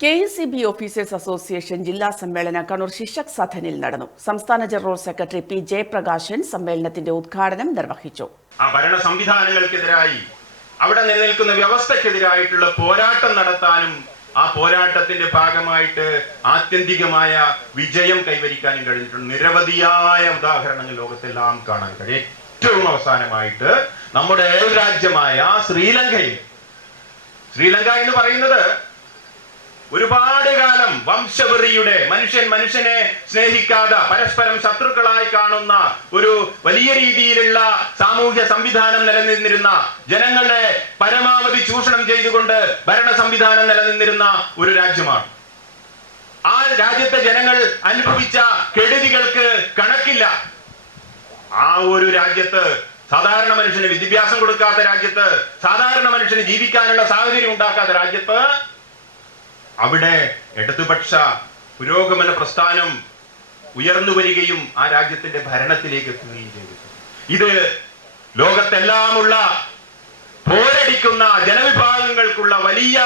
K S C B officers association ജില്ലാ സമ്മേളനം കണ്ണൂർ ശിക്ഷക് സദനിൽ നടന്നു. സംസ്ഥാന ജനറൽ സെക്രട്ടറി പി ജയപ്രകാശൻ സമ്മേളനത്തിന്റെ ഉദ്ഘാടനം നിർവഹിച്ചു. ആ ഭരണ സംവിധാനങ്ങൾക്കെതിരായി അവിടെ നിലനിൽക്കുന്ന വ്യവസ്ഥക്കെതിരായിട്ടുള്ള പോരാട്ടം നടത്താനും ആ പോരാട്ടത്തിന്റെ ഭാഗമായിട്ട് ആത്യന്തികമായ വിജയം കൈവരിക്കാനും കഴിഞ്ഞിട്ടുണ്ട്. നിരവധിയായ ഉദാഹരണങ്ങൾ ലോകത്തെല്ലാം കാണാൻ കഴിയും. ഏറ്റവും അവസാനമായിട്ട് നമ്മുടെ രാജ്യമായ ശ്രീലങ്കയിൽ ശ്രീലങ്ക എന്ന് പറയുന്നത് ഒരുപാട് കാലം വംശവെറിയുടെ മനുഷ്യൻ മനുഷ്യനെ സ്നേഹിക്കാതെ പരസ്പരം ശത്രുക്കളായി കാണുന്ന ഒരു വലിയ രീതിയിലുള്ള സാമൂഹ്യ സംവിധാനം നിലനിന്നിരുന്ന ജനങ്ങളെ പരമാവധി ചൂഷണം ചെയ്തുകൊണ്ട് ഭരണ സംവിധാനം നിലനിന്നിരുന്ന ഒരു രാജ്യമാണ്. ആ രാജ്യത്തെ ജനങ്ങൾ അനുഭവിച്ച കെടുതികൾക്ക് കണക്കില്ല. ആ ഒരു രാജ്യത്ത് സാധാരണ മനുഷ്യന് വിദ്യാഭ്യാസം കൊടുക്കാത്ത രാജ്യത്ത് സാധാരണ മനുഷ്യന് ജീവിക്കാനുള്ള സാഹചര്യം ഉണ്ടാക്കാത്ത രാജ്യത്ത് അവിടെ ഇടതുപക്ഷ പുരോഗമന പ്രസ്ഥാനം ഉയർന്നു വരികയും ആ രാജ്യത്തിന്റെ ഭരണത്തിലേക്ക് എത്തുകയും ചെയ്തു. ഇത് ലോകത്തെല്ലാമുള്ള പോരടിക്കുന്ന ജനവിഭാഗങ്ങൾക്കുള്ള വലിയ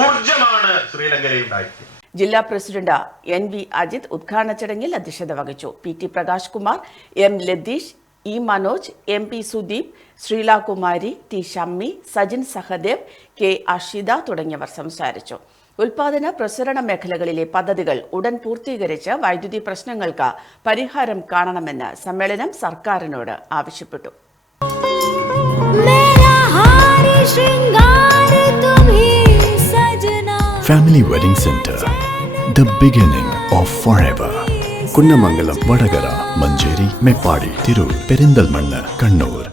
ഊർജമാണ് ശ്രീലങ്കയിൽ ഉണ്ടായിട്ടുള്ളത് ജില്ലാ പ്രസിഡന്റ് എൻ വി അജിത് ഉദ്ഘാടന ചടങ്ങിൽ അധ്യക്ഷത വഹിച്ചു. P T Prakash Kumar M Latheesh E Manoj M P Sudeep Sreelakumari T Shammi Sajin Sahadev K Ashitha തുടങ്ങിയവർ സംസാരിച്ചു. ഉൽപാദന പ്രസരണ മേഖലകളിലെ പദ്ധതികൾ ഉടൻ പൂർത്തീകരിച്ച് വൈദ്യുതി പ്രശ്നങ്ങൾക്ക് പരിഹാരം കാണണമെന്ന് സമ്മേളനം സർക്കാരിനോട് ആവശ്യപ്പെട്ടു. Family wedding centre the beginning of for Kunnamangalam Vadakara Manjeri Meppadi Tirur Perinthalmanna Kannur